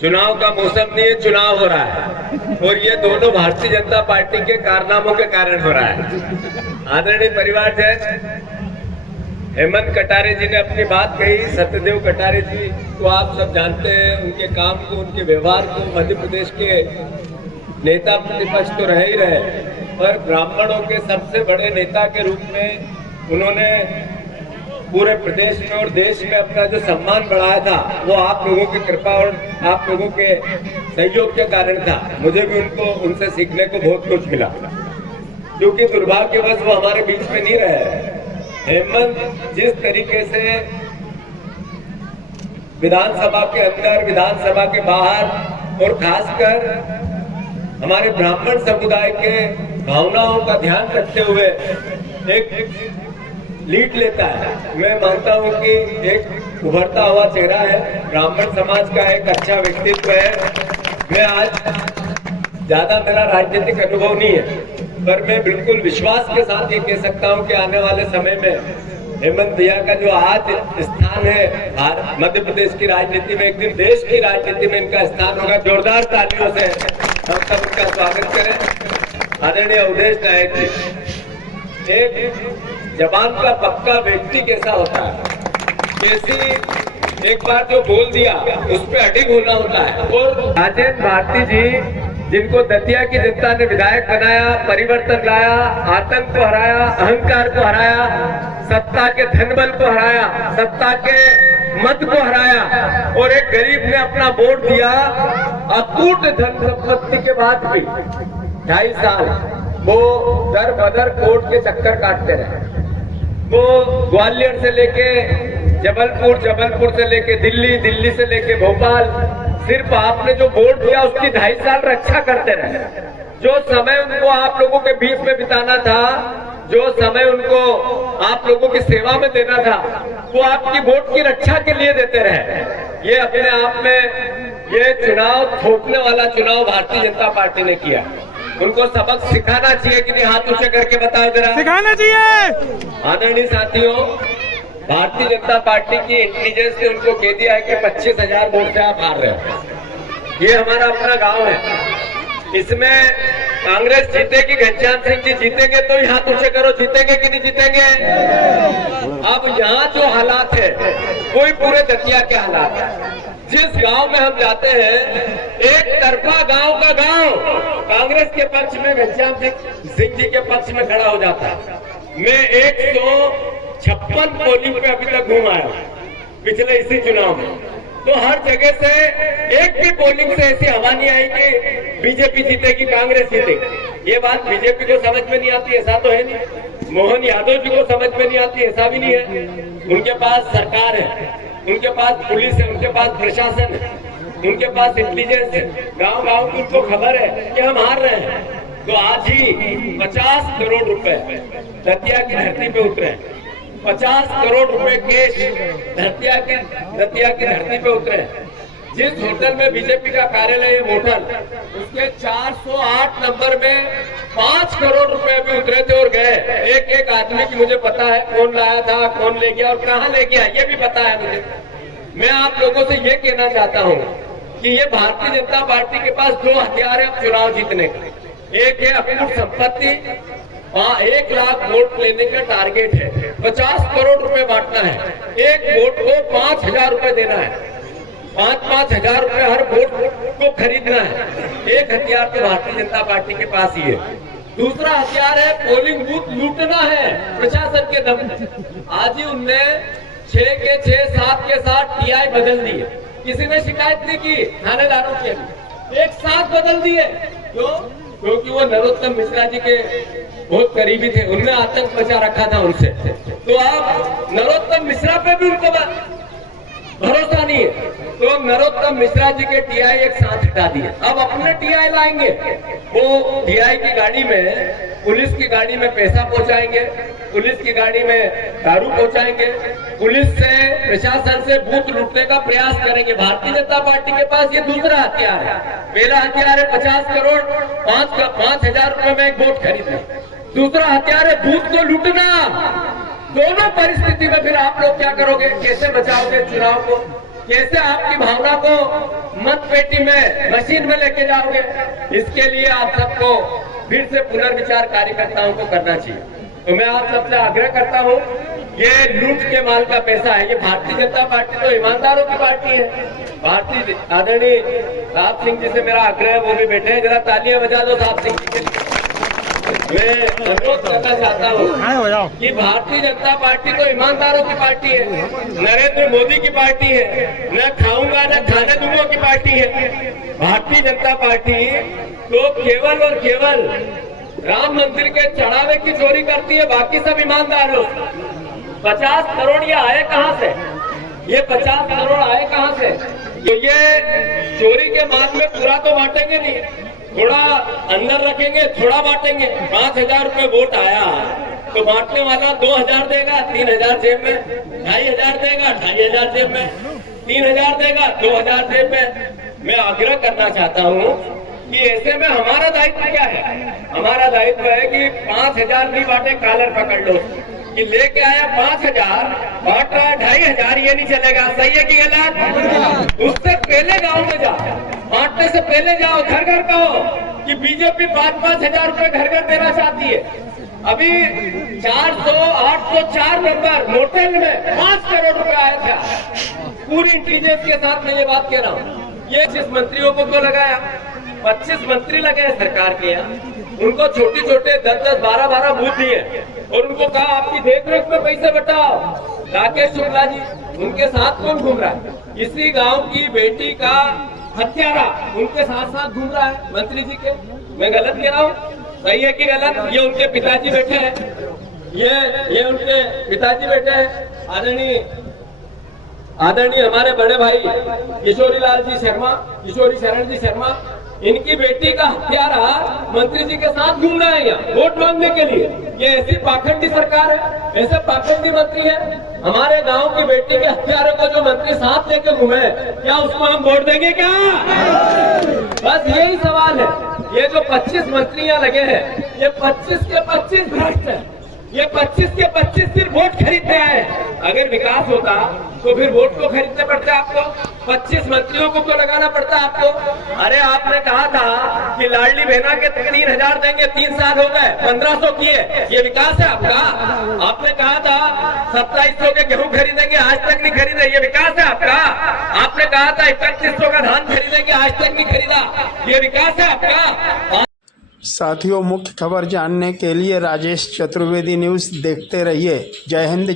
चुनाव का मौसम नहीं है, चुनाव हो रहा है और ये दोनों भारतीय जनता पार्टी के कारनामों के कारण हो रहा है। आदरणीय परिवारजन, हेमंत कटारे जी ने अपनी बात कही। सत्यदेव कटारे जी को आप सब जानते हैं, उनके काम को, उनके व्यवहार को। मध्य प्रदेश के नेता प्रतिपक्ष तो रहे ही रहे, पर ब्राह्मणों के सबसे बड़े नेता के रूप में उन्होंने पूरे प्रदेश में और देश में अपना जो सम्मान बढ़ाया था, वो आप लोगों की कृपा और आप लोगों के सहयोग के कारण था। मुझे भी उनसे सीखने को बहुत कुछ मिला, क्योंकि दुर्भाग्यवश वो हमारे बीच में नहीं रहे। हेमंत जिस तरीके से विधानसभा के अंदर, विधानसभा के बाहर और खासकर हमारे ब्राह्मण समुदाय के भावनाओं का ध्यान रखते हुए एक लीड लेता है, मैं मानता हूं कि एक उभरता हुआ चेहरा है, ब्राह्मण समाज का एक अच्छा व्यक्तित्व है। मैं आज ज्यादा मेरा राजनीतिक अनुभव नहीं है, पर मैं बिल्कुल विश्वास के साथ ये कह सकता हूं कि आने वाले समय में हेमंत भैया का जो आज स्थान है मध्य प्रदेश की राजनीति में, एक दिन देश की राजनीति में इनका स्थान होगा। जोरदार तालियों से हम सब उनका स्वागत करें। आदरणीय अवधेश नायक जी, एक जबान का पक्का व्यक्ति कैसा होता है, कैसी एक बार जो बोल दिया उस पर अडिग होना होता है। और राजेंद्र भारती जी, जिनको दतिया की जनता ने विधायक बनाया, परिवर्तन लाया, आतंक को हराया, अहंकार को हराया, सत्ता के धनबल को हराया, सत्ता के मत को हराया, और एक गरीब ने अपना वोट दिया। अकूट धन संपत्ति के बाद भी 2.5 साल वो दर बदर कोर्ट के चक्कर काटते रहे। वो ग्वालियर से लेके जबलपुर, जबलपुर से लेके दिल्ली, दिल्ली से लेके भोपाल, सिर्फ आपने जो वोट दिया उसकी 2.5 साल रक्षा करते रहे। जो समय उनको आप लोगों के बीच में बिताना था, जो समय उनको आप लोगों की सेवा में देना था, वो आपकी वोट की रक्षा के लिए देते रहे। ये अपने आप में ये चुनाव थोपने वाला चुनाव भारतीय जनता पार्टी ने किया। उनको सबक सिखाना चाहिए कि नहीं? हाथ ऊंचे करके बताओ जरा। सिखाना चाहिए। आदरणीय साथियों, भारतीय जनता पार्टी की इंटेलिजेंस ने उनको कह दिया है कि 25,000 वोट से आप हार रहे हो। ये हमारा अपना गांव है, इसमें कांग्रेस जीतेगी, घनश्याम सिंह जी जीतेंगे, तो ही हाथ ऊंचे करो, जीतेंगे कि नहीं जीतेंगे? अब यहाँ जो हालात है वही पूरे दतिया के हालात है। जिस गांव में हम जाते हैं, एक तरफा गांव का गांव कांग्रेस के पक्ष में, घनश्याम सिंह जी के पक्ष में खड़ा हो जाता है। मैं 156 पोलिंग पे अभी तक घूम आया पिछले इसी चुनाव में, तो हर जगह से एक भी पोलिंग से ऐसी हवा नहीं आई कि बीजेपी जीतेगी, कांग्रेस जीतेगी। ये बात बीजेपी को समझ में नहीं आती, ऐसा तो है नहीं। मोहन यादव जी को समझ में नहीं आती, ऐसा भी नहीं है। उनके पास सरकार है, उनके पास पुलिस है, उनके पास प्रशासन है, उनके पास इंटेलिजेंस है। गांव गांव की उनको खबर है कि हम हार रहे हैं। तो आज ही 50 करोड़ रुपए दतिया की धरती पे उतरे। 50 करोड़ रुपए केश दतिया की धरती पे उतरे। जिस होटल में बीजेपी का कार्यालय है होटल, उसके 408 नंबर में 5 करोड़ रुपए भी उतरे थे और गए। एक एक आदमी की मुझे पता है कौन लाया था, कौन ले गया और कहां ले गया, ये भी पता है मुझे। मैं आप लोगों से ये कहना चाहता हूँ कि ये भारतीय जनता पार्टी के पास 2 हथियार है चुनाव जीतने के। एक है अपूर्व संपत्ति, 1 लाख वोट लेने का टारगेट है, 50 करोड़ रुपए बांटना है, एक वोट को 5,000 रुपए देना है, 5-5 हजार रुपए हर वोट को खरीदना है। एक हथियार तो भारतीय जनता पार्टी के पास ही है। दूसरा हथियार है पोलिंग बूथ लूटना है प्रशासन के दम। आज ही उनने 6 के 6, 7 के 7 टीआई बदल दिए। किसी ने शिकायत नहीं की, थानेदारों की एक साथ बदल दिए। क्यों? क्योंकि वो नरोत्तम मिश्रा जी के बहुत करीबी थे, उनने आतंक बचा रखा था उनसे। तो आप नरोत्तम मिश्रा पे भी उनको भरोसा नहीं है, तो नरोत्तम मिश्रा जी के टीआई एक साथ हटा दिए। अब अपने टीआई लाएंगे। वो टीआई की गाड़ी में, पुलिस की गाड़ी में पैसा पहुंचाएंगे, पुलिस की गाड़ी में दारू पहुंचाएंगे, पुलिस से, प्रशासन से बूथ लूटने का प्रयास करेंगे। भारतीय जनता पार्टी के पास ये दूसरा हथियार है। पहला हथियार है 50 करोड़ 5,000 रुपए में एक वोट खरीदना। दूसरा हथियार है बूथ को लूटना। दोनों परिस्थिति में फिर आप लोग क्या करोगे? कैसे बचाओगे चुनाव को? कैसे आपकी भावना को मत पेटी में मशीन में लेके जाओगे। इसके लिए आप सबको फिर से पुनर्विचार कार्यकर्ताओं को करना चाहिए। तो मैं आप सबसे आग्रह करता हूँ, ये लूट के माल का पैसा है। ये भारतीय जनता पार्टी तो ईमानदारों की पार्टी है। भारतीय आदरणीय साहब सिंह जी से मेरा आग्रह है, वो भी बैठे हैं, जरा तालियां बजा दो साहब सिंह जी के लिए। मैं अनुरोध करना चाहता हूँ कि भारतीय जनता पार्टी तो ईमानदारों की पार्टी है, नरेंद्र मोदी की पार्टी है, न खाऊंगा न खाने दूंगा की पार्टी है। भारतीय जनता पार्टी तो केवल और केवल राम मंदिर के चढ़ावे की चोरी करती है, बाकी सब ईमानदार हो। 50 करोड़ ये आए कहां से? ये 50 करोड़ आए कहां से? तो ये चोरी के माल में पूरा तो बांटेंगे नहीं, थोड़ा अंदर रखेंगे, थोड़ा बांटेंगे। 5,000 रुपए वोट आया तो बांटने वाला 2,000 देगा, 3,000 जेब में, 2,500 देगा, 2,500 जेब में, 3,000 देगा, 2,000 जेब में। मैं आग्रह करना चाहता हूँ कि ऐसे में हमारा दायित्व क्या है? हमारा दायित्व है कि 5,000 नहीं बांटे, कॉलर पकड़ लो कि लेके आया 5,000 बांट रहा है 2,500, ये नहीं चलेगा। सही है कि गलत? उससे पहले गांव में जाओ, बांटने से पहले जाओ, घर घर कहो कि बीजेपी 5-5 हजार रुपए घर घर देना चाहती है। अभी 400, 804 नंबर मोटेल में 5 करोड़ रुपए आया था। पूरी इंटेलिजेंस के साथ मैं ये बात कह रहा हूँ। ये 25 मंत्रियों को तो लगाया, 25 मंत्री लगे हैं सरकार के यहाँ, उनको छोटे छोटे 10-10, 12-12 बूथ दिए और उनको कहा आपकी देखरेख में पैसे बटाओ। राकेश शुक्ला जी उनके साथ कौन घूम रहा है? इसी गांव की बेटी का हत्यारा उनके साथ साथ घूम रहा है मंत्री जी के। मैं गलत कह रहा हूँ? सही है कि गलत? ये उनके पिताजी बैठे हैं, ये उनके पिताजी बैठे हैं। आदरणीय हमारे बड़े भाई किशोरी लाल जी शर्मा, किशोरी शरण जी शर्मा, इनकी बेटी का हत्यारा मंत्री जी के साथ घूम रहा है यहाँ वोट मांगने के लिए। ये ऐसी पाखंडी सरकार है, ऐसे पाखंडी मंत्री है। हमारे गांव की बेटी के हत्यारे को जो मंत्री साथ लेके घूमे, क्या उसको हम वोट देंगे क्या? बस यही सवाल है। ये जो 25 मंत्री यहाँ लगे हैं, ये 25 के 25 भ्रष्ट है। ये 25 के 25 सिर्फ वोट खरीदने आए। अगर विकास होता तो फिर वोट को खरीदने पड़ता आपको, 25 मंत्रियों को तो लगाना पड़ता आपको। अरे आपने कहा था कि लाडली बहना के 3,000 देंगे, 3 साल हो गए, 1,500 किए। ये विकास है आपका? आपने कहा था 2700 के गेहूं खरीदेंगे, आज तक नहीं खरीदे। ये विकास है आपका? आपने कहा था 3100 का धान खरीदेंगे, आज तक नहीं खरीदा। ये विकास है आपका? साथियों, मुख्य खबर जानने के लिए राजेश चतुर्वेदी न्यूज़ देखते रहिए। जय हिंद।